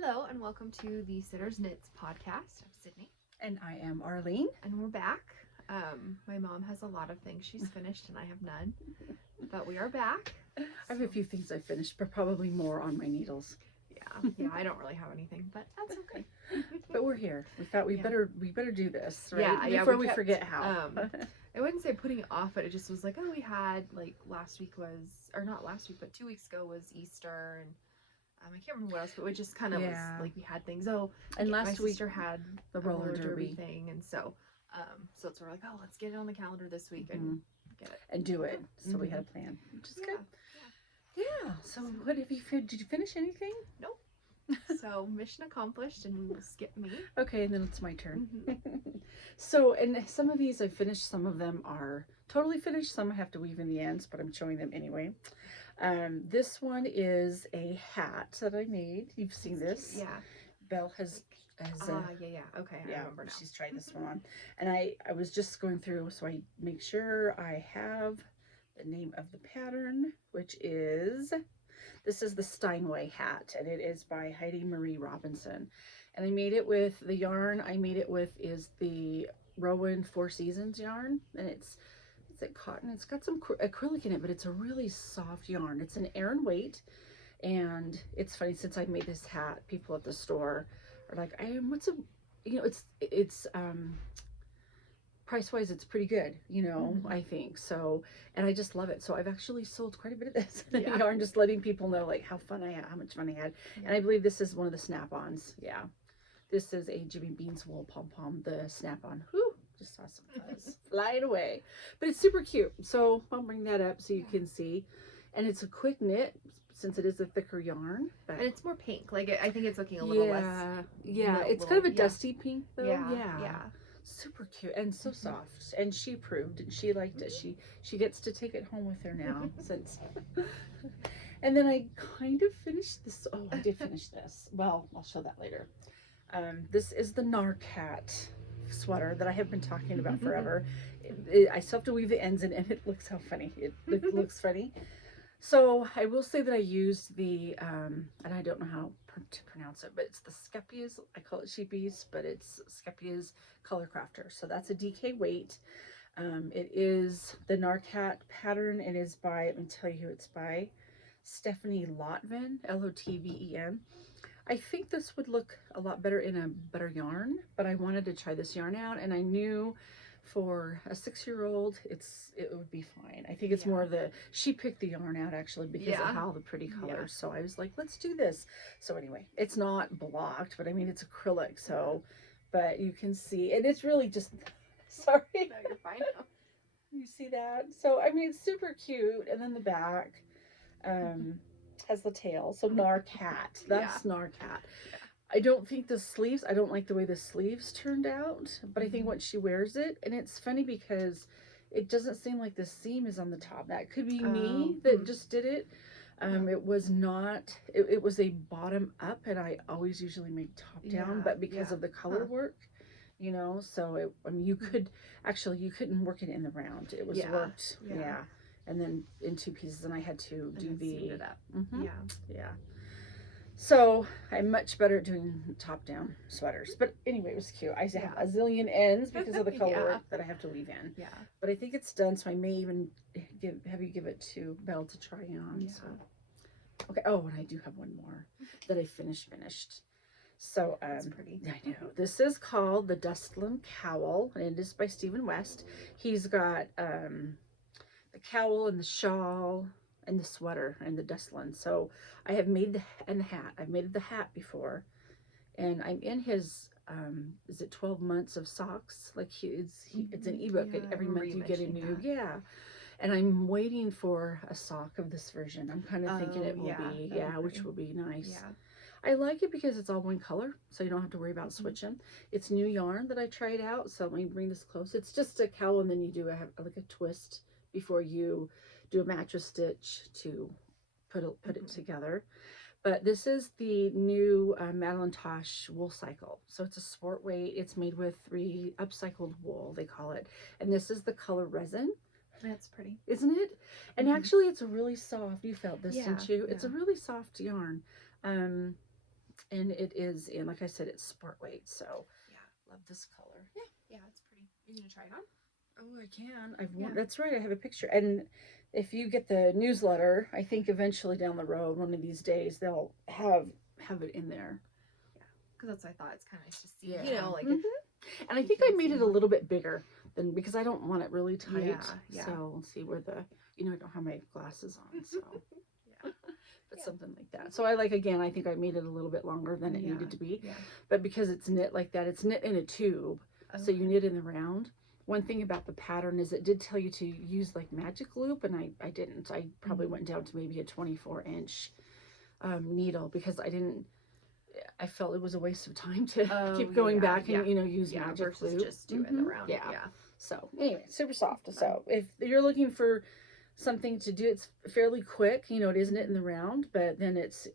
Hello and welcome to the Sidders Knits podcast. I'm Sydney. And I am Arlene. And we're back. My mom has a lot of things she's finished and I have none. But we are back. I have a few things I finished, but probably more on my needles. Yeah, I don't really have anything, but that's okay. But we're here. We thought we better do this, right? Yeah, Before we forget how. I wouldn't say putting it off, but it just was like, oh, we had like last week was, or not last week, but 2 weeks ago was Easter, and I can't remember what else, but we just kind of was like, we had things. Oh, and last my week sister had the roller derby thing, and so it's sort of like, oh, let's get it on the calendar this week and get it and do it. So we had a plan, which is good. Yeah. So what have you? Did you finish anything? Nope. So mission accomplished, and we will skip me. Okay, and then it's my turn. So, and some of these I finished. Some of them are totally finished. Some I have to weave in the ends, but I'm showing them anyway. This one is a hat that I made. You've seen this. Yeah. Belle has yeah. Okay, I remember now. She's tried this one on. And I was just going through, so I make sure I have the name of the pattern, which is, this is the Steinway hat, and it is by Heidi Marie Robinson. And I made it with, the yarn I made it with is the Rowan Four Seasons yarn, and it's like cotton. It's got some acrylic in it, but it's a really soft yarn. It's an Aran weight, and it's funny, since I made this hat, people at the store are like, what's a, you know, it's price wise, it's pretty good, you know, I think so. And I just love it. So I've actually sold quite a bit of this yarn, just letting people know like how much fun I had. And I believe this is one of the snap-ons. Yeah, this is a Jimmy Beans wool pom-pom, the snap-on. Whoo, just saw some fuzz flying away, but it's super cute. So I'll bring that up so you can see. And it's a quick knit, since it is a thicker yarn, but and it's more pink. Like I think it's looking a little less. Yeah, it's kind of a dusty pink though. Yeah. Super cute and so soft. And she approved, and she liked it. She gets to take it home with her now since. And then I kind of finished this. Oh, I did finish this. Well, I'll show that later. This is the Narcat sweater that I have been talking about forever. I still have to weave the ends in, and it looks how funny. It looks funny. So I will say that I used the, and I don't know how to pronounce it, but it's the Skepia's, I call it Sheepies, but it's Skepia's Color Crafter. So that's a DK weight. It is the Narcat pattern. It is by, let me tell you who it's by, Stephanie Lotven, Lotven. I think this would look a lot better in a better yarn, but I wanted to try this yarn out, and I knew for a 6-year-old it would be fine. I think it's more of the, she picked the yarn out actually because of how the pretty colors. So I was like, let's do this. So anyway, it's not blocked, but I mean it's acrylic, so but you can see, and it's really just, sorry. No, you're fine. You see that? So I mean it's super cute. And then the back has the tail. So Narcat. That's Narcat. I don't think the sleeves, I don't like the way the sleeves turned out, but I think once she wears it, and it's funny because it doesn't seem like the seam is on the top. That could be me that just did it. It was not, it was a bottom up, and I always usually make top down, but because of the color work, you know, so I mean, you could, actually, you couldn't work it in the round. It was worked, and then in 2 pieces, and I had to do the, it up. So I'm much better at doing top down sweaters, but anyway, it was cute. I have a zillion ends because of the color work that I have to weave in. But I think it's done, so I may even have you give it to Belle to try on. So. Okay. Oh, and I do have one more that I finished. So that's pretty. I know. This is called the Dustland Cowl, and it is by Stephen West. He's got the cowl and the shawl and the sweater and the Dustland. So I have made the hat. I've made the hat before, and I'm in his is it 12 months of socks? Like it's an ebook, and every month you get a new and I'm waiting for a sock of this version. I'm kind of thinking it will be which will be nice. I like it because it's all one color, so you don't have to worry about switching. It's new yarn that I tried out, so let me bring this close. It's just a cowl, and then you do like a twist before you do a mattress stitch to put it together. But this is the new Madeline Tosh wool cycle. So it's a sport weight. It's made with upcycled wool, they call it. And this is the color resin. That's pretty. Isn't it? And actually it's a really soft, you felt this, didn't you? It's a really soft yarn. And it is in, like I said, it's sport weight. So Yeah. love this color. Yeah, it's pretty. Are you gonna try it on? Oh, I can. I've worn. That's right. I have a picture. And if you get the newsletter, I think eventually down the road, one of these days, they'll have it in there. Yeah, because that's what I thought. It's kind of nice to see. Yeah. You know, like and I think I made it a little bit bigger than, because I don't want it really tight. Yeah, yeah. So let's see where the, I don't have my glasses on, so. Yeah. But something like that. So I again, I think I made it a little bit longer than it needed to be. Yeah. But because it's knit like that, it's knit in a tube. Okay. So you knit in the round. One thing about the pattern is it did tell you to use like magic loop, and I didn't. I probably went down to maybe a 24-inch needle, because I felt it was a waste of time to keep going back and use magic loop just doing the round. Yeah. So anyway, super soft. So if you're looking for something to do, it's fairly quick. It is knit in the round, but then it's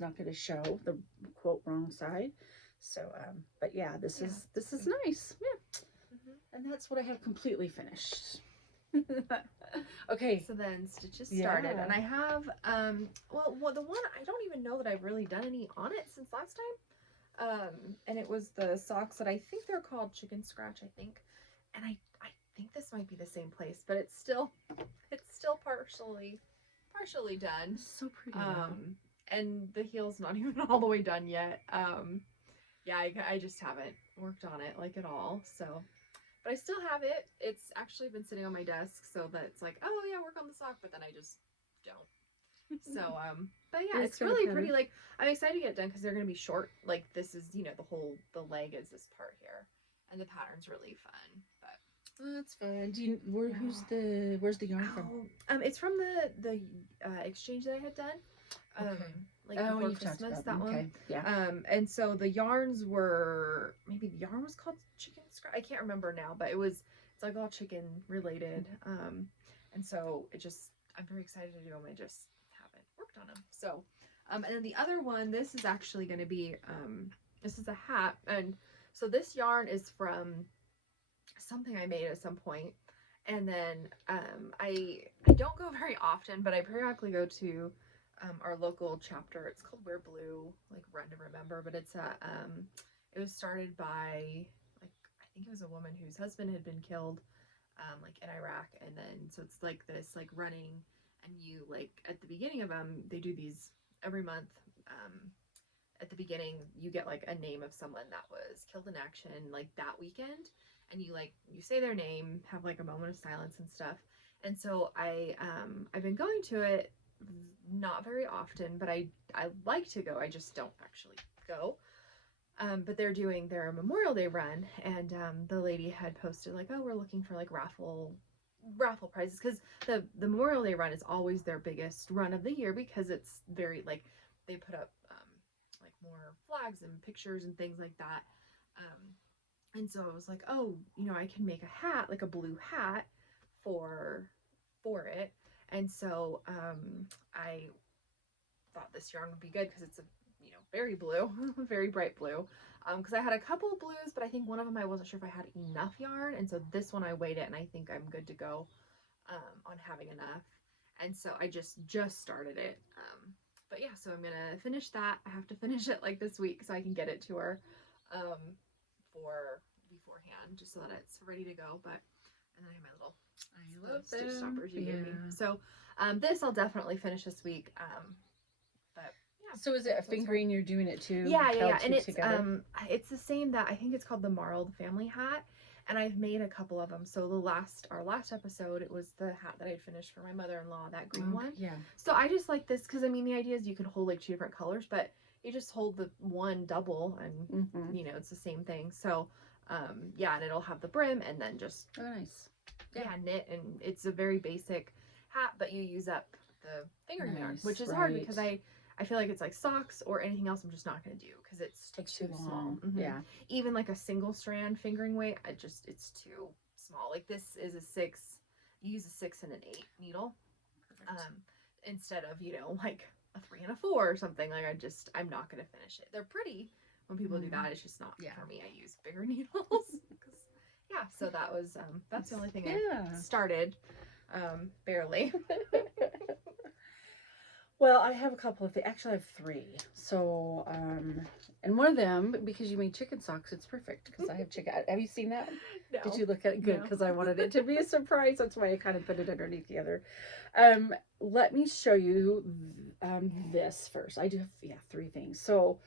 not going to show the quote wrong side. So but yeah, this is nice. Yeah. And that's what I have completely finished. Okay. So then stitches started, and I have well, the one I don't even know that I've really done any on it since last time. And it was the socks that I think they're called Chicken Scratch, I think. And I think this might be the same place, but it's still partially done. So pretty. And the heel's not even all the way done yet. Yeah, I just haven't worked on it like at all. So, but I still have it. It's actually been sitting on my desk, so that it's like, oh yeah, work on the sock, but then I just don't. So, but yeah, it's really pretty. Like, I'm excited to get it done because they're gonna be short. Like, this is, the leg is this part here, and the pattern's really fun. But that's fun. Do you where's the yarn from? It's from the exchange that I had done. Okay. Like before Christmas, that one. Okay. Yeah. And so the yarns were, maybe the yarn was called Chicken Scratch. I can't remember now, but it's like all chicken related. And so I'm very excited to do them. I just haven't worked on them. So, and then the other one, this is actually going to be, this is a hat. And so this yarn is from something I made at some point. And then, I don't go very often, but I periodically go to our local chapter. It's called Wear Blue, like Run to Remember, but it's it was started by, like, I think it was a woman whose husband had been killed like in Iraq, and then so it's like this like running, and you like at the beginning of them, they do these every month. At the beginning you get like a name of someone that was killed in action like that weekend, and you say their name, have like a moment of silence and stuff. And so I've been going to it not very often, but I like to go. I just don't actually go. But they're doing their Memorial Day run, and the lady had posted like, oh, we're looking for like raffle prizes, because the Memorial Day run is always their biggest run of the year, because it's very like they put up like more flags and pictures and things like that. And so I was like, oh, I can make a hat, like a blue hat for it. And so I thought this yarn would be good because it's a very blue, very bright blue. Because I had a couple of blues, but I think one of them I wasn't sure if I had enough yarn, and so this one I weighed it, and I think I'm good to go on having enough. And so I just started it. But yeah, so I'm gonna finish that. I have to finish it like this week so I can get it to her for beforehand, just so that it's ready to go. But and then I have my little stitch stoppers you gave me. So this I'll definitely finish this week. But yeah. So is it a fingering you're doing it too? Yeah. And it's the same that I think it's called the Marled family hat. And I've made a couple of them. So our last episode, it was the hat that I finished for my mother-in-law, that green one. Yeah. So I just like this because, I mean, the idea is you can hold like 2 different colors, but you just hold the one double and, it's the same thing. So, yeah, and it'll have the brim and then just... Oh, nice. Yeah, knit, and it's a very basic hat, but you use up the fingering yarn, which is hard because I feel like it's like socks or anything else I'm just not going to do because it's too small. Yeah. Even like a single strand fingering weight, it's too small. Like this is a 6, you use a 6 and an 8 needle. Perfect. Instead of, like a 3 and a 4 or something. Like I'm not going to finish it. They're pretty when people do that. It's just not for me. I use bigger needles. Yeah, so that was that's the only thing I started barely. Well, I have a couple of things. Actually, I have three. So, and one of them, because you made chicken socks, it's perfect because I have chicken. Have you seen that? No. Did you look at it? Good, No. because I wanted it to be a surprise. That's why I kind of put it underneath the other. Let me show you this first. I do have, yeah, three things. So,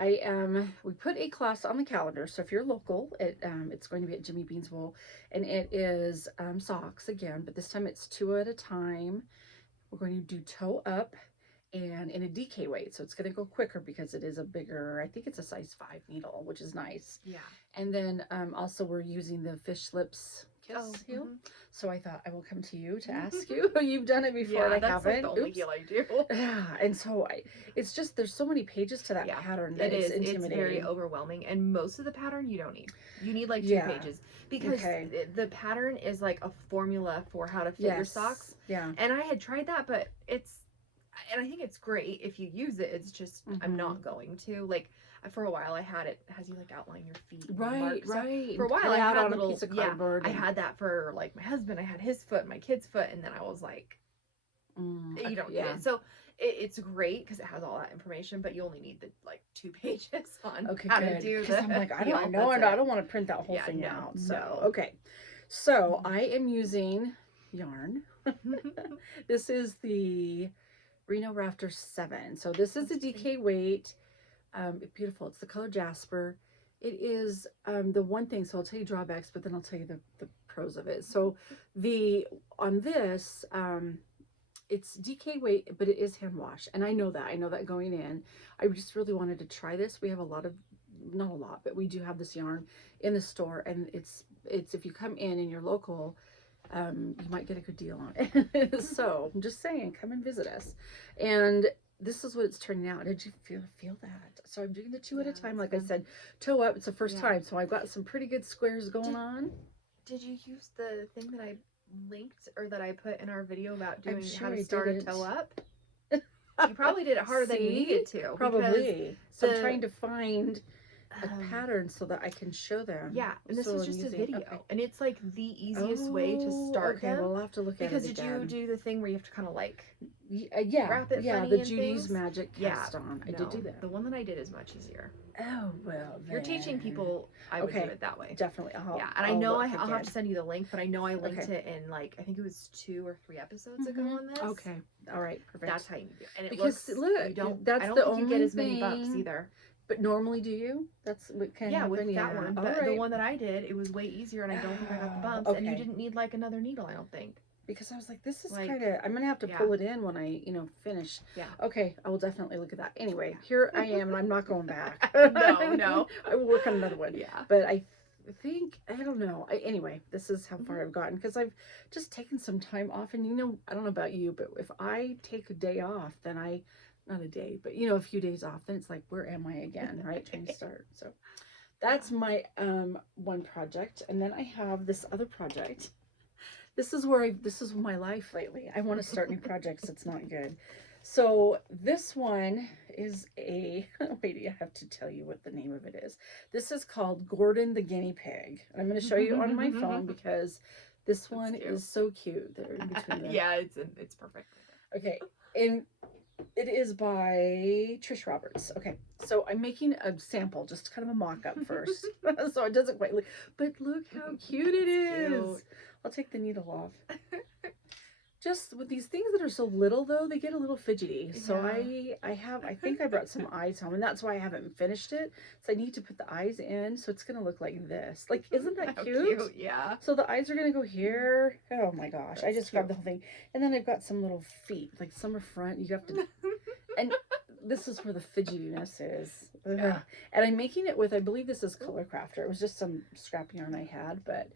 we put a class on the calendar. So if you're local, it's going to be at Jimmy Bean's Wool, and it is socks again, but this time it's 2 at a time. We're going to do toe up and in a DK weight. So it's going to go quicker because it is a bigger, I think it's a size 5 needle, which is nice. Yeah. And then also we're using the fish lips kiss heel. Mm-hmm. So I thought I will come to you to ask you. You've done it before and I that's haven't. like the only Oops. heel I do. Yeah, and so it's just, there's so many pages to that pattern that it's intimidating. It's very overwhelming, and most of the pattern you don't need. You need like 2 pages because the pattern is like a formula for how to fit your socks. Yeah. And I had tried that, but and I think it's great if you use it. It's just I'm not going to like. For a while, I had it. Has you like outline your feet? Right. For a while, I had on a piece of cardboard. I had that for like my husband. I had his foot, my kid's foot, and then I was like, you don't need it. So it's great because it has all that information, but you only need the like 2 pages on how to do this. I'm like, I don't want to print that whole thing out. So okay, so I am using yarn. This is the Reno Rafter 7. So this is a DK weight. Beautiful. It's the color Jasper. It is the one thing. So I'll tell you drawbacks, but then I'll tell you the pros of it. So on this. It's DK weight, but it is hand wash. And I know that going in. I just really wanted to try this. We have not a lot, but we do have this yarn in the store. And it's if you come in and you're local, you might get a good deal on it. So I'm just saying, come and visit us. And this is what it's turning out. Did you feel that? So I'm doing the 2 at a time. Like I said, toe up. It's the first time. So I've got some pretty good squares going on. Did you use the thing that I linked or that I put in our video about doing sure how to I start a didn't. toe up? You probably did it harder than you needed to. Probably. So I'm trying to find a pattern so that I can show them. Yeah, and this is just a video, and it's like the easiest way to start them. Well, I'll have to look at it again. Because did you do the thing where you have to kind of like wrap it funny the and Judy's things? Magic cast on. I did do that. The one that I did is much easier. Oh well, If you're teaching people, I would do it that way. Definitely. And I'll have to send you the link, but I know I linked it in like I think it was 2 or 3 episodes ago on this. Okay, all right, perfect. That's how you do it, and it because look, I don't think you get as many bucks either. But normally, do you? That's what can happen. With that one. But the one that I did, it was way easier, and I don't think I got the bumps. And you didn't need like another needle, I don't think. Because I was like, this is kind of, I'm gonna have to pull it in when I, finish. Yeah. Okay, I will definitely look at that. Anyway, here I am, and I'm not going back. No. I will work on another one. Yeah. But I think, I don't know. Anyway, this is how far I've gotten because I've just taken some time off, and I don't know about you, but if I take a day off, then not a day, but a few days off, then it's like, where am I again, right? Trying to start. So that's my one project, and then I have this other project. This is my life lately. I want to start new projects. It's not good. So this one is wait, I have to tell you what the name of it is. This is called Gordon the Guinea Pig. And I'm going to show you on my phone because this one is so cute. They're in between them. Yeah, it's perfect. Okay, and it is by Trish Roberts. Okay, so I'm making a sample, just kind of a mock-up first. So it doesn't quite look, but look how cute it is. Cute. I'll take the needle off. Just with these things that are so little though, they get a little fidgety. So I think I brought some eyes home, and that's why I haven't finished it. So I need to put the eyes in, so it's gonna look like this. Like, isn't that cute? Yeah. So the eyes are gonna go here. Oh my gosh, That's I just grabbed the whole thing. And then I've got some little feet, like some are front. You have to, and this is where the fidgetiness is. Yeah. And I'm making it with, I believe this is Color Crafter. It was just some scrap yarn I had, but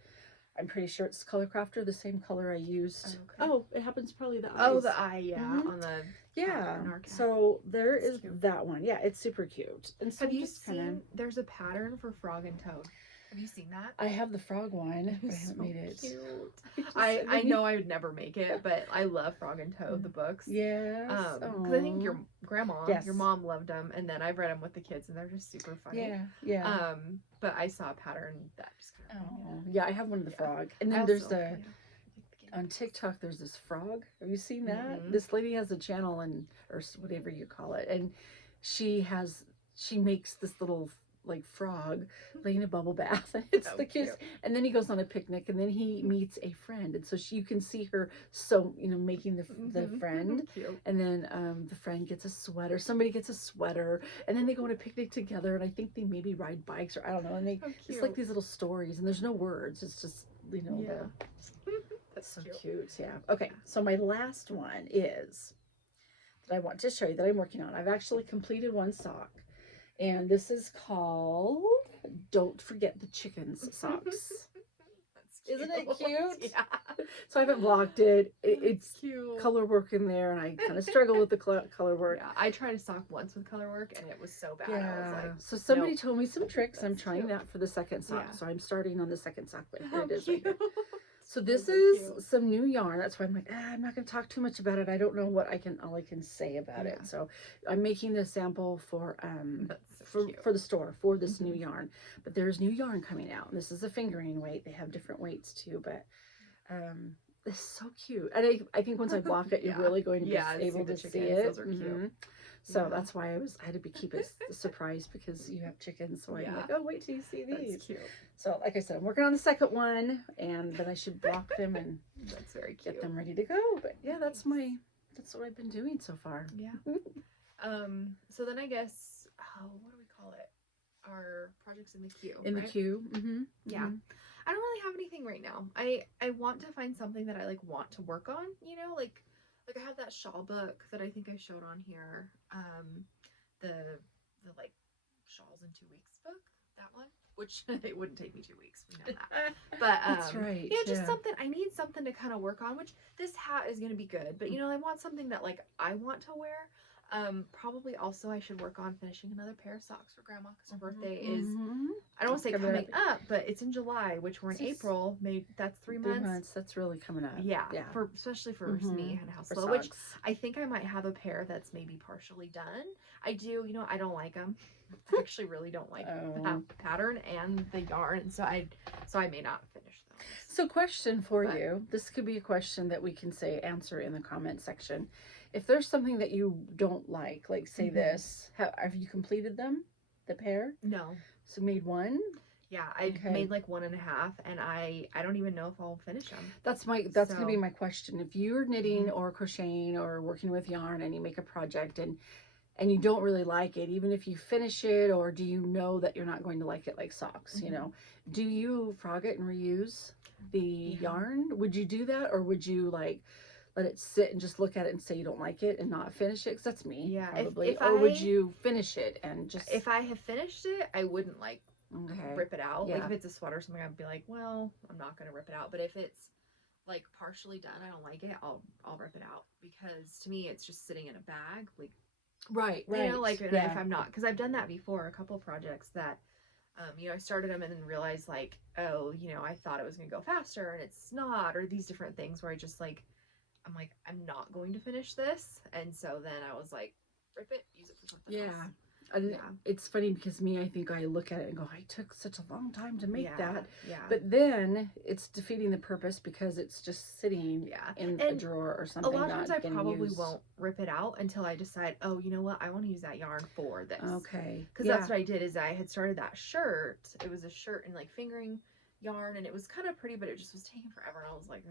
I'm pretty sure it's Color Crafter, the same color I used. Oh, it happens probably the eyes. Oh, the eye, on the So there is that one. Yeah, it's super cute. And so have you seen? There's a pattern for Frog and Toad. Have you seen that? I have the frog one, but I haven't made it. Cute. I know I would never make it, but I love Frog and Toad, the books. Yes. Because I think your your mom loved them, and then I've read them with the kids, and they're just super funny. Yeah. But I saw a pattern that just kind of. Yeah, I have one of the frog, and then there's the. On TikTok, there's this frog. Have you seen that? Mhm. This lady has a channel and or whatever you call it, and she makes this little like frog laying a bubble bath. It's So the cute. cutest. And then he goes on a picnic, and then he meets a friend, and so you can see her so making the Mhm. friend, Cute. and then the friend gets a sweater. Somebody gets a sweater, and then they go on a picnic together, and I think they maybe ride bikes or I don't know, and they So it's like cute. these little stories, and there's no words. It's just Yeah. the That's so cute. cute. Yeah. Okay. So my last one is that I want to show you that I'm working on. I've actually completed one sock, and this is called "Don't Forget the Chickens" socks. That's Isn't it cute. cute? Yeah. So I haven't blocked it. That's It's cute. color work in there, and I kind of struggle with the color work. Yeah, I tried to sock once with color work, and it was so bad. I was like, So somebody nope. told me some tricks. I'm That's trying cute. that for the second sock. Yeah. So I'm starting on the second sock, but here How it is cute. right here. So Those this are is cute. some new yarn. That's why I'm like, I'm not going to talk too much about it. I don't know what all I can say about Yeah. it. So I'm making the sample for That's so cute. for the store for this new Mhm. yarn. But there's new yarn coming out. And this is a fingering weight. They have different weights too, but it's so cute. And I think once I block it, you're Yeah. really going to be Yeah, see able the to see chickens. it. Those are cute. So Yeah. that's why I had to keep it a surprise because you have chickens. So I'm Yeah. like, oh, wait till you see these. That's cute. So like I said, I'm working on the second one, and then I should block them and That's very cute. get them ready to go. But yeah, that's what I've been doing so far. Yeah. So then I guess, what do we call it? Our projects in the queue. In the right? queue. Mm-hmm. Yeah. I don't really have anything right now. I want to find something that I like want to work on, like I have that shawl book that I think I showed on here. The like shawls in 2 weeks book, that one, which it wouldn't take me 2 weeks, we know that. But That's right. just something I need something to kind of work on, which this hat is going to be good, but I want something that like I want to wear. Probably also I should work on finishing another pair of socks for grandma because her birthday is I don't want to say coming up, but it's in July, which we're in April. Maybe that's 3 months. That's really coming up. Yeah. Especially for me and how For slow. Which socks. I think I might have a pair that's maybe partially done. I do. I don't like them. I actually really don't like that pattern and the yarn, and so I may not finish those. So question for you. This could be a question that we can answer in the comment section. If there's something that you don't like say this, have you completed them? The pair? No. So made one? Yeah, I made like 1.5, and I don't even know if I'll finish them. That's gonna be my question. If you're knitting or crocheting or working with yarn and you make a project and you don't really like it, even if you finish it, or do you know that you're not going to like it like socks, do you frog it and reuse the yarn? Would you do that, or would you like let it sit and just look at it and say you don't like it and not finish it? Because that's me, probably. Or would you finish it and just... If I have finished it, I wouldn't like rip it out. Yeah. Like if it's a sweater or something, I'd be like, well, I'm not gonna rip it out. But if it's like partially done, I don't like it, I'll rip it out, because to me it's just sitting in a bag, like right. If I'm not, because I've done that before, a couple projects that I started them and then realized like, oh, I thought it was gonna go faster and it's not, or these different things where I'm like, I'm not going to finish this, and so then I was like, rip it, use it for something else. And it's funny because I think I look at it and go, I took such a long time to make that. Yeah. But then it's defeating the purpose because it's just sitting in a drawer or something. A lot of times I probably won't rip it out until I decide, oh, you know what, I want to use that yarn for this. Okay. Because that's what I did, is I had started that shirt. It was a shirt in like fingering yarn, and it was kind of pretty, but it just was taking forever. And I was like,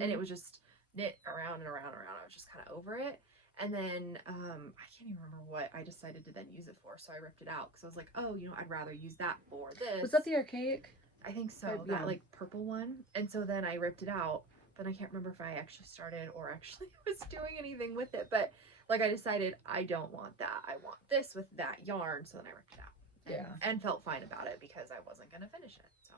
and it was just knit around and around and around. I was just kind of over it. And then I can't even remember what I decided to then use it for, so I ripped it out because I was like, oh, I'd rather use that for this. Was that the archaic? I think so, that like purple one. And so then I ripped it out, but I can't remember if I actually started or actually was doing anything with it. But like I decided I don't want that. I want this with that yarn, so then I ripped it out. And felt fine about it because I wasn't going to finish it. So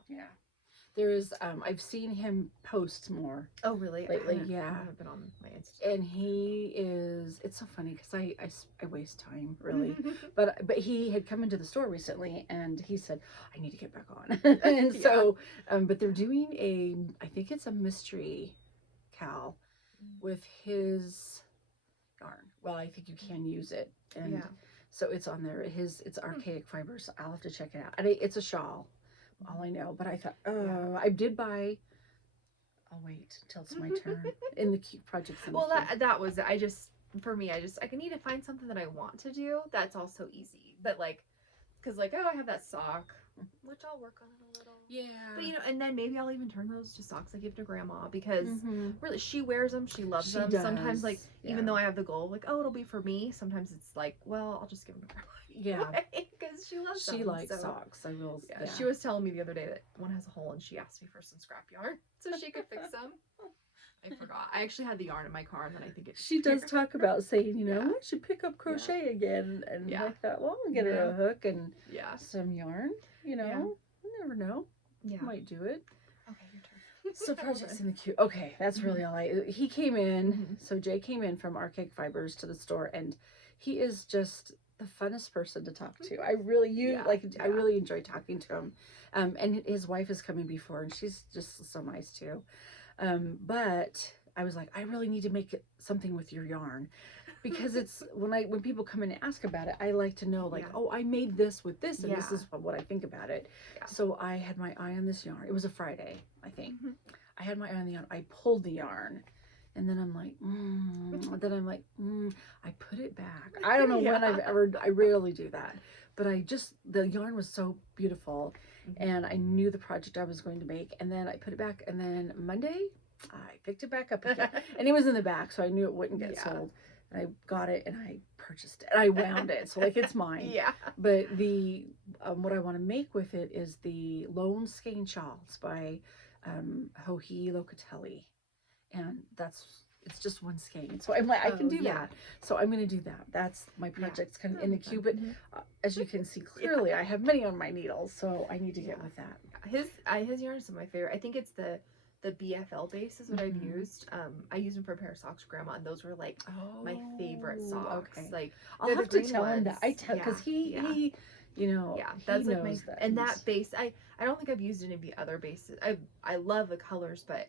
there is I've seen him post more. Oh, really? Lately, I haven't been on my Instagram. And he is, it's so funny because I waste time, really. but he had come into the store recently and he said, I need to get back on. And so, but they're doing I think it's a mystery cowl with his yarn. Well, I think you can use it. And so it's on there. It's archaic fibers. I'll have to check it out. And it's a shawl. All I know, but I thought, I did buy I'll wait till it's my turn in the queue projects in the Well, queue. that was it. I just for me, I need to find something that I want to do that's also easy. But like, because like, oh, I have that sock, which I'll work on it a little. Yeah. But and then maybe I'll even turn those to socks I give to grandma because Mm-hmm. really she wears them, she loves She them. does. Sometimes like Yeah. even though I have the goal like, oh, it'll be for me. Sometimes it's like, well, I'll just give them to grandma. Yeah. Because she loves them. She likes so. socks. I will. Yeah, Yeah. she was telling me the other day that one has a hole and she asked me for some scrap yarn so she could fix them. I forgot. I actually had the yarn in my car and then I think it. She does talk about saying, Yeah. I should pick up crochet again. And Yeah. I thought, well, I'll get her Yeah. a hook and Yeah. some yarn. Yeah. You never know. Yeah. Might do it. Okay, your turn. So projects in the queue. Okay, that's really all he came in. Mhm. So Jay came in from Archaic Fibers to the store, and he is just the funnest person to talk to. I really I really enjoy talking to him. And his wife is coming before, and she's just so nice too. But I was like, I really need to make something with your yarn. Because it's when people come in and ask about it, I like to know like, oh, I made this with this and this is what I think about it. Yeah. So I had my eye on this yarn. It was a Friday, I think. I had my eye on the yarn. I pulled the yarn, and then I'm like, I put it back. I don't know when I rarely do that, but the yarn was so beautiful, and I knew the project I was going to make, and then I put it back, and then Monday I picked it back up again, and it was in the back, so I knew it wouldn't get sold. And I got it and I purchased it and I wound it. So like it's mine. Yeah. But the what I want to make with it is the Lone Skein Shawls by Joji Locatelli. And it's just one skein. So I'm like, I can do that. So I'm going to do that. That's my project's kind of in the queue. But as you can see clearly, I have many on my needles. So I need to get with that. His yarn is my favorite. I think it's the BFL base is what I've used. I used them for a pair of socks for grandma, and those were like my favorite socks. Okay. Like I'll have to tell him that. I tell because he that's he like knows that. And that base I don't think I've used any of the other bases. I love the colors, but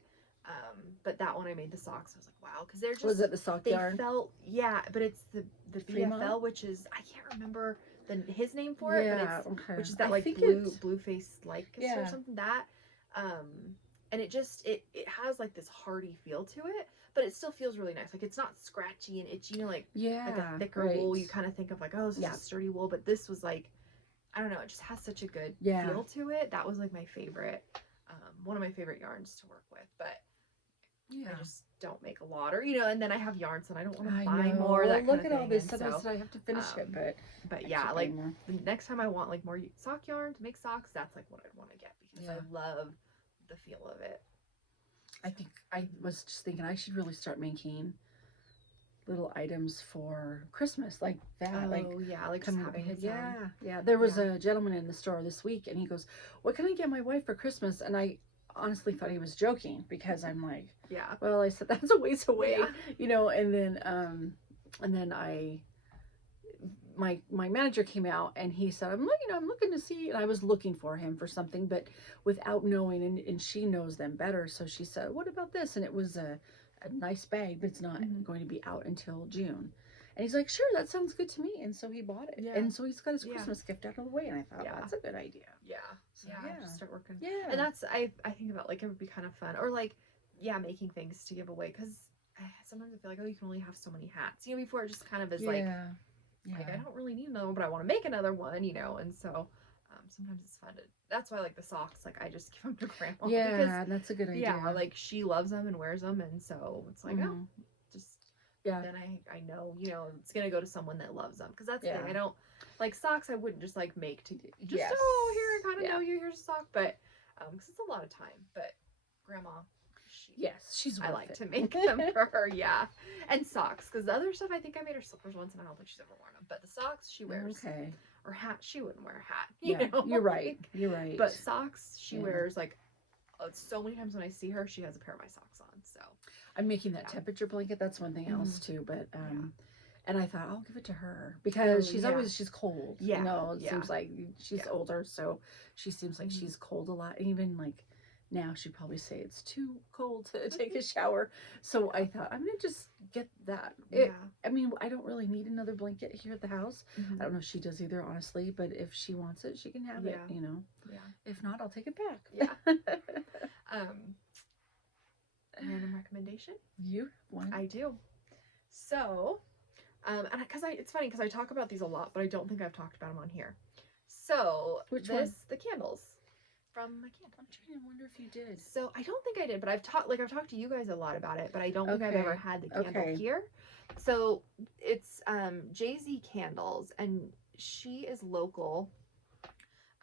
that one I made the socks. I was like, wow, because they're just was it the sock yarn? Felt but it's the BFL, which is I can't remember his name for it, but it's which is that like blue face like or something that and it has like this hardy feel to it, but it still feels really nice. Like it's not scratchy and itchy, like a thicker wool. You kind of think of like, oh, this is a sturdy wool, but this was like, I don't know, it just has such a good feel to it. That was like my favorite, one of my favorite yarns to work with, but I just don't make a lot, or and then I have yarns and I don't want to buy more. That look kind at of all this thing. stuff. So I have to finish it, but yeah, like the next time I want like more sock yarn to make socks, that's like what I'd want to get because I love the feel of it. I think I was just thinking I should really start making little items for Christmas like that. Like coming ahead. Yeah. There was a gentleman in the store this week, and he goes, "What can I get my wife for Christmas?" And I honestly thought he was joking because I'm like, well, I said that's a ways away, and then my manager came out and he said, I'm looking to see, and I was looking for him for something, but without knowing, and she knows them better. So she said, what about this? And it was a nice bag, but it's not going to be out until June. And he's like, sure, that sounds good to me. And so he bought it. And so he's got his Christmas gift out of the way. And I thought, that's a good idea. Just start working. And that's, I think about like, it would be kind of fun, or like, making things to give away. Cause sometimes I feel like, oh, you can only have so many hats, before it just kind of is like I don't really need another one, but I want to make another one, and so sometimes it's fun to, that's why like the socks, like I just give them to grandma. Because, that's a good idea. Like she loves them and wears them, and so it's like, oh, just, then I know, it's going to go to someone that loves them, because that's the thing, I don't, like socks I wouldn't just like make to just, oh, here, I kind of know you, here's a sock, but, because it's a lot of time, but grandma, she's I like to make them for her, and socks, because the other stuff I think I made her slippers once, and I don't think she's ever worn them. But the socks she wears, or hat, she wouldn't wear a hat. You know? You're right. You're right. But socks she wears like so many times when I see her, she has a pair of my socks on. So I'm making that temperature blanket. That's one thing else too. But and I thought I'll give it to her because she's cold. It seems like she's older, so she seems like she's cold a lot. Even like. Now she'd probably say it's too cold to take a shower. So I thought, I'm going to just get that. I mean, I don't really need another blanket here at the house. I don't know if she does either, honestly. But if she wants it, she can have it, If not, I'll take it back. random recommendation? You have one. I do. So, and because it's funny because I talk about these a lot, but I don't think I've talked about them on here. So Which one? the candles from my candle. I'm trying to wonder if you did. So I don't think I did, but I've talked to you guys a lot about it, but I don't think I've Okay. ever had the candle Okay. here. So it's Jay-Z Candles, and she is local.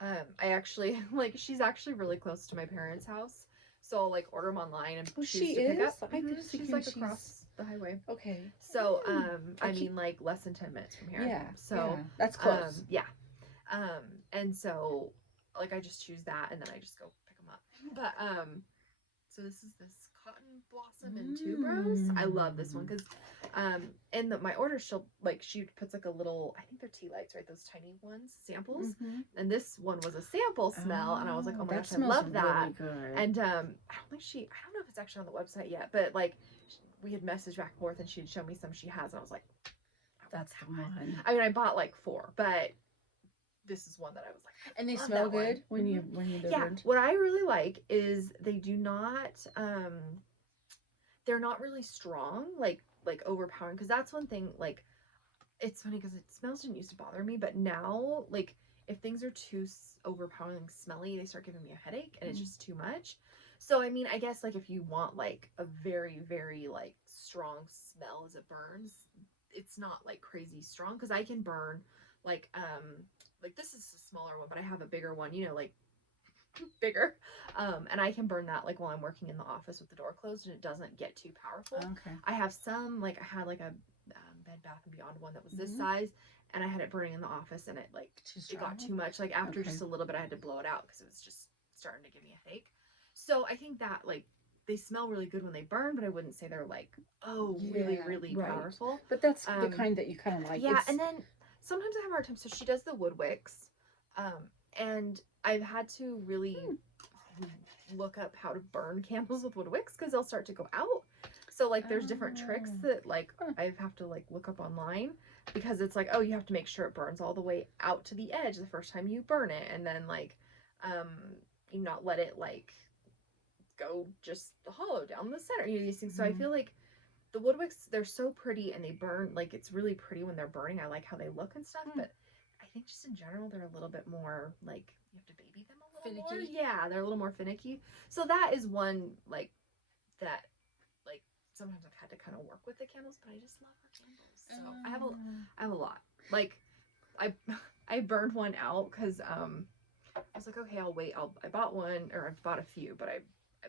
I actually she's actually really close to my parents' house, so I'll like order them online and Oh, choose she to pick is? up. I Mhm. think She's like across the highway. Okay. So I I mean like less than 10 minutes from here. Yeah. So yeah, that's close. yeah. And so like I just choose that and then I just go pick them up. But so this is this cotton blossom and tuberose. I love this one because in my order she puts like a little, I think they're tea lights, right? Those tiny ones, samples. Mhm. And this one was a sample smell and I was like, oh my that gosh, I smells love that. really good. And I don't know if it's actually on the website yet, but like we had messaged back and forth and she'd show me some she has and I was like, that's the one. I mean, I bought like 4, but this is one that I was like, And they love smell that one. good when you they're yeah, burned. what I really like is they do not they're not really strong, like overpowering, because that's one thing. Like it's funny because smells didn't used to bother me, but now like if things are too overpowering smelly, they start giving me a headache and it's just too much. So I mean, I guess like if you want like a very very like strong smell as it burns, it's not like crazy strong, because I can burn like this is a smaller one, but I have a bigger one, like bigger, and I can burn that like while I'm working in the office with the door closed and it doesn't get too powerful. Okay. I have some, like I had like a Bed Bath and Beyond one that was this size, and I had it burning in the office and it like it got too much. Like after just a little bit I had to blow it out because it was just starting to give me a headache. So I think that like they smell really good when they burn, but I wouldn't say they're like really really powerful. But that's the kind that you kind of like. Yeah, and then sometimes I have a hard time. So she does the wood wicks, and I've had to really look up how to burn candles with wood wicks because they'll start to go out. So like there's different tricks that like I have to like look up online, because it's like, oh, you have to make sure it burns all the way out to the edge the first time you burn it, and then like you not let it like go just hollow down the center, these things. So I feel like the wood wicks, they're so pretty and they burn, like it's really pretty when they're burning. I like how they look and stuff, but I think just in general they're a little bit more like you have to baby them a little more. Yeah, they're a little more finicky. So that is one like that like sometimes I've had to kind of work with the candles, but I just love her candles. So I have a lot. Like I burned one out because I was like, okay, I'll wait. I bought one, or I've bought a few, but I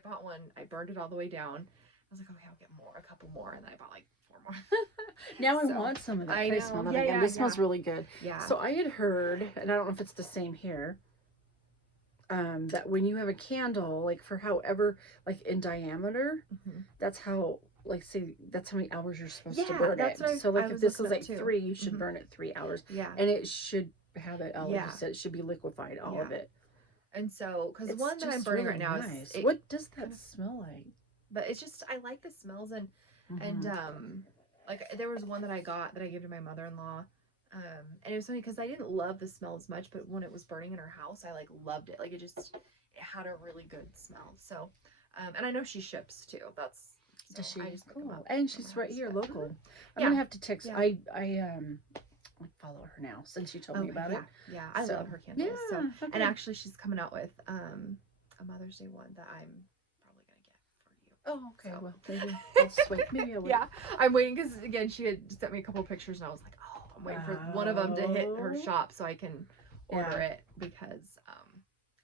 bought one, I burned it all the way down. I was like, okay, I'll get a couple more, and then I bought like 4 more. Now I want some of that. I know. smell that yeah, again. yeah, This smells really good. Yeah. So I had heard, and I don't know if it's the same here, that when you have a candle, like for however, like in diameter, that's how, like say, that's how many hours you're supposed to burn it. So like if this is like 3, you should burn it 3 hours. Yeah. And it should have it, like you said, it should be liquefied, all of it. And so, because one that I'm burning right now is what does that smell like? But it's just, I like the smells, and like there was one that I got that I gave to my mother-in-law, and it was funny because I didn't love the smell as much, but when it was burning in her house, I like loved it. Like it had a really good smell. So and I know she ships too. Does she? I just cool. And she's right here, local. I'm gonna have to text. Yeah. I follow her now since you told me about it. Yeah, I love her candles. Yeah, so and actually she's coming out with a Mother's Day one that I'm probably gonna get for you. Oh, okay. So. Well, maybe I'll just wait. Maybe I'll wait. Yeah, I'm waiting because again she had sent me a couple of pictures and I was like, oh, I'm waiting for one of them to hit her shop so I can order it, because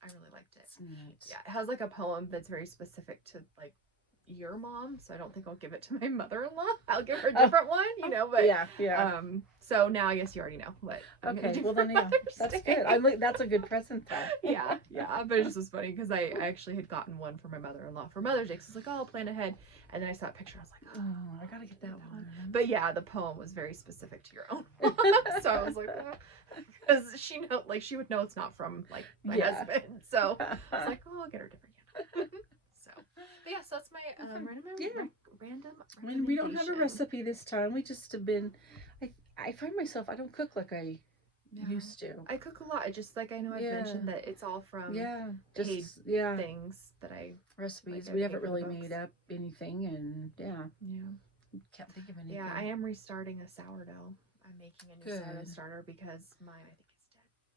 I really liked it. Neat. Yeah, it has like a poem that's very specific to like your mom, so I don't think I'll give it to my mother-in-law. I'll give her a different one, but yeah. So now I guess you already know what. Okay, well then that's good. That's a good present though. yeah, but it just was funny because I actually had gotten one for my mother-in-law for Mother's Day. So I was like, oh, I'll plan ahead, and then I saw a picture. I was like, oh, I gotta get that one. But yeah, the poem was very specific to your own. So I was like, because she would know it's not from like my husband. So I was like, oh, I'll get her a different candle. But yeah, so that's my random. I mean, we don't have a recipe this time. We just have been. I find myself, I don't cook like I Yeah. used to. I cook a lot. I just like I know I've mentioned that it's all from paid yeah things that I recipes. like, I We pay haven't for the really books. made up anything, and Yeah. can't think of anything. Yeah, I am restarting a sourdough. I'm making a new sourdough Good. starter because mine I think is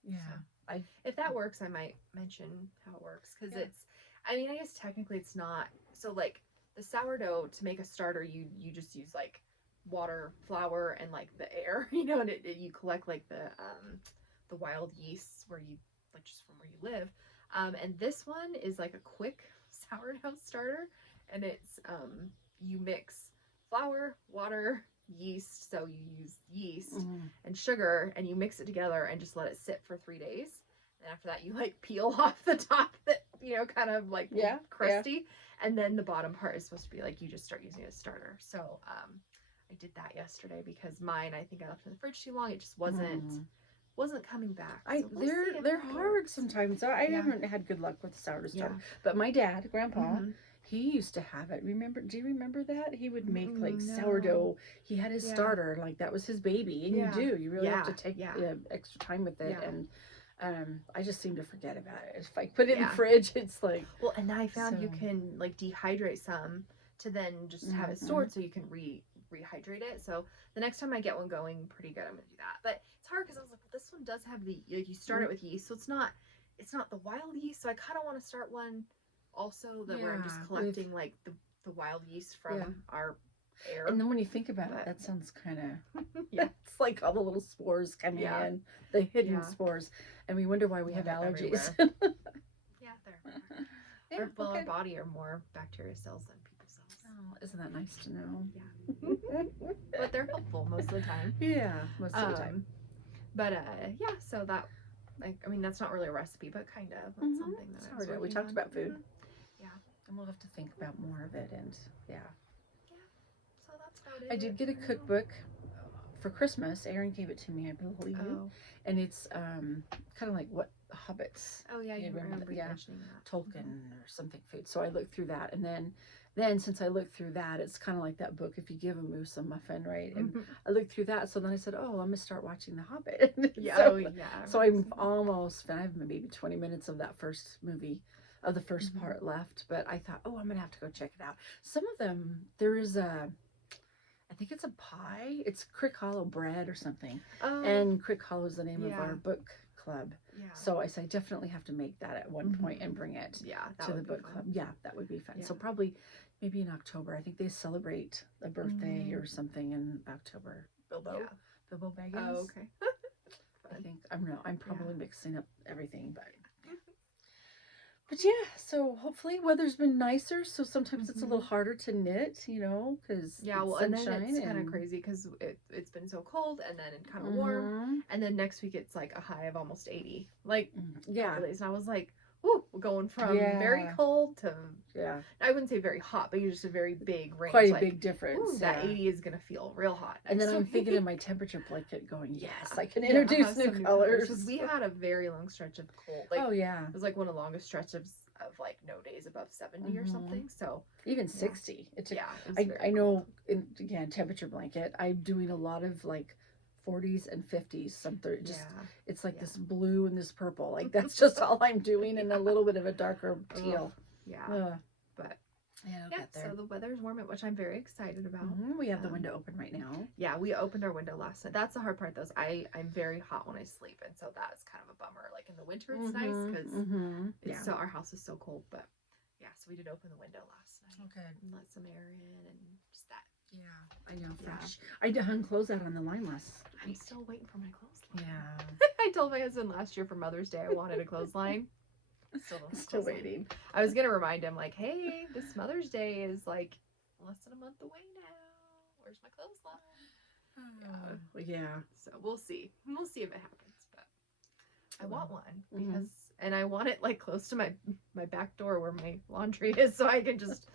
dead. Yeah, So if that works, I might mention how it works because it's. I mean, I guess technically it's not. So like the sourdough to make a starter, you just use like water, flour, and like the air, and you collect like the wild yeasts where you like just from where you live. And this one is like a quick sourdough starter, and it's you mix flour, water, yeast. So you use yeast and sugar, and you mix it together and just let it sit for 3 days. And after that, you like peel off the top that kind of like crusty, and then the bottom part is supposed to be like you just start using it as starter. So I did that yesterday because mine I think I left in the fridge too long. It just wasn't coming back. So they're hard sometimes. I haven't had good luck with sourdough starter, but my dad, Grandpa, he used to have it. Do you remember that? He would make like sourdough. He had his starter, like that was his baby. And you really have to take extra time with it. And I just seem to forget about it. If I put it in the fridge, it's like. Well, and I found you can like dehydrate some to then just have it stored so you can rehydrate it. So the next time I get one going pretty good, I'm gonna do that. But it's hard because I was like, well, this one does have the like you start it with yeast, so it's not the wild yeast. So I kind of want to start one also that where I'm just collecting like the wild yeast from our air. And then when you think about it, that sounds kind of it's like all the little spores coming in, the hidden spores, and we wonder why we have allergies. They're our body are more bacteria cells than people cells. Oh, isn't that nice to know? Yeah. But they're helpful most of the time. Yeah, most of the time. But so that I mean that's not really a recipe, but kind of that's something that we talked about food. Yeah. And we'll have to think about more of it, and so that's about it. I did get a cookbook for Christmas. Aaron gave it to me, I believe. And it's kind of like what hobbits. Oh yeah, you remember mentioning that. Tolkien or something food. So I looked through that, and then since I looked through that, it's kind of like that book If You Give a Moose a Muffin, right? And I looked through that, so then I said, oh, I'm gonna start watching The Hobbit. So I'm almost. I have maybe 20 minutes of that first movie. Of the first part left, but I thought, oh, I'm gonna have to go check it out. Some of them, there is I think it's a pie. It's Crick Hollow bread or something. And Crick Hollow is the name of our book club. Yeah. So I said, I definitely have to make that at one point and bring it to the book club. Yeah, that would be fun. So probably maybe in October. I think they celebrate a birthday or something in October. Bilbo Baggins. Oh, okay. I think I'm probably mixing up everything, but yeah, so hopefully weather's been nicer. So sometimes it's a little harder to knit, because and then it's kind of crazy because it's been so cold and then kind of warm, and then next week it's like a high of almost 80, like days, and I was like, ooh, we're going from very cold to I wouldn't say very hot, but you're just a very big range, quite a big difference. Ooh, that 80 is gonna feel real hot. And then I'm thinking in my temperature blanket, going, yes, I can introduce new colors. We had a very long stretch of cold. Like, it was like one of the longest stretches of like no days above 70 or something. So even 60. It took, I know. Again, temperature blanket. I'm doing a lot of like 40s and 50s. It's like this blue and this purple. Like that's just all I'm doing, and a little bit of a darker teal. But get there. So the weather's warm, which I'm very excited about. We have the window open right now. Yeah, we opened our window last night. That's the hard part, though. I'm very hot when I sleep, and so that's kind of a bummer. Like in the winter, it's nice because so our house is so cold. But so we did open the window last night. Okay. And let some air in and just that. Yeah, I know. Fresh. I hung clothes out on the line last week. I'm still waiting for my clothesline. Yeah. I told my husband last year for Mother's Day I wanted a clothesline. Still waiting. I was gonna remind him like, hey, this Mother's Day is like less than a month away now. Where's my clothesline? Yeah. So we'll see. We'll see if it happens. But I want one because, and I want it like close to my back door where my laundry is, so I can just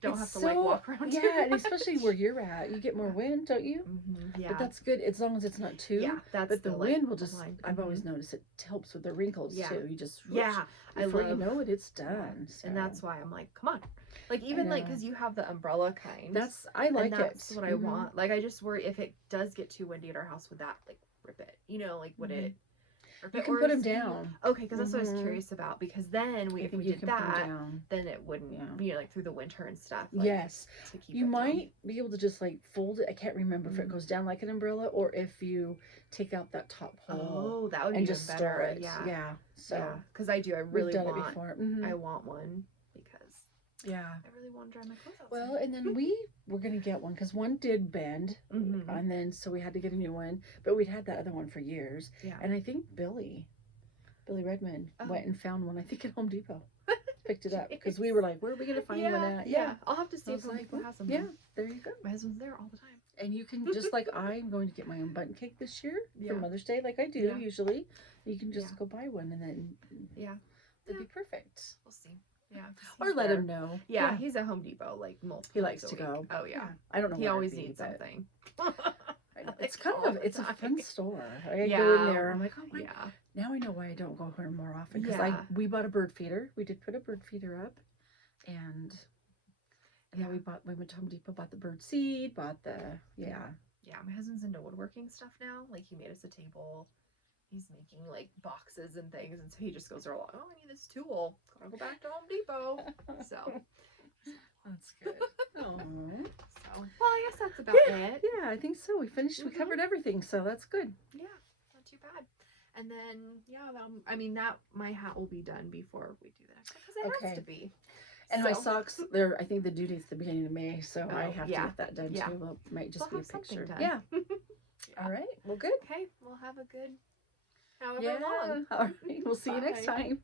don't have to like walk around. Yeah, and especially where you're at, you get more wind, don't you? Yeah. But that's good as long as it's not too. Yeah, that's but the wind will just. I've always noticed it helps with the wrinkles too. You just before you know it, it's done. So. And that's why I'm like, come on, like even like because you have the umbrella kind. I like it. That's what I want. Like I just worry if it does get too windy at our house, would that like rip it? Like would it? Or if You it- can or put them see- down. Okay, because that's what I was Mhm. curious about. Because then I if think we you did can put them that, down. then it wouldn't, Yeah. like through the winter and stuff. Like, Yes. to keep You it down. might be able to just like fold it. I can't remember if it goes down like an umbrella or if you take out that top hole Oh, that would and be just even store better. it. Yeah. Yeah. So Yeah, because I do. I we've really done want. it before. Mhm. I want one because Yeah. I really want to dry my clothes outside. Well, and then we were gonna get one because one did bend, Mhm. and then so we had to get a new one. But we'd had that other one for years, Yeah. and I think Billy Redmond went and found one. I think at Home Depot, picked it up because we were like, "Where are we gonna find one at?" Yeah. I'll have to I see if was Home like, Depot has them. yeah, there you go. My husband's there all the time. And you can just like I'm going to get my own button cake this year Yeah. for Mother's Day, like I do Yeah. usually. You can just Yeah. go buy one, and then Yeah. that'd be perfect. We'll see. Yeah. 'cause Or he's let there. him know. Yeah, he's at Home Depot like multiple. He likes times to a go. week. Oh yeah. I don't know. He where always it'd be, needs but something. I know. It's Like, kind all of the it's a fun time. store. I go in Yeah. there. I'm like, oh my. Yeah. Now I know why I don't go here more often because Yeah. we bought a bird feeder. We did put a bird feeder up, and then Yeah. we went to Home Depot, bought the bird seed, bought the Yeah, my husband's into woodworking stuff now. Like he made us a table. He's making like boxes and things, and so he just goes there along. Oh, I need this tool. Gotta go back to Home Depot. So, That's good. Oh. well, I guess that's about it. Yeah, I think so. We finished. We Mhm. covered everything, so that's good. Yeah, not too bad. And then I mean that my hat will be done before we do the next one because it Okay. has to be. And my So- socks, I think the due date's the beginning of May, so I Oh, have yeah. to get that done Yeah. too. Well, it might just We'll be a have something picture. done. Yeah. Yeah. All right. Well, good. Okay, we'll have a good however Yeah. long. All right. We'll see you next Bye. time.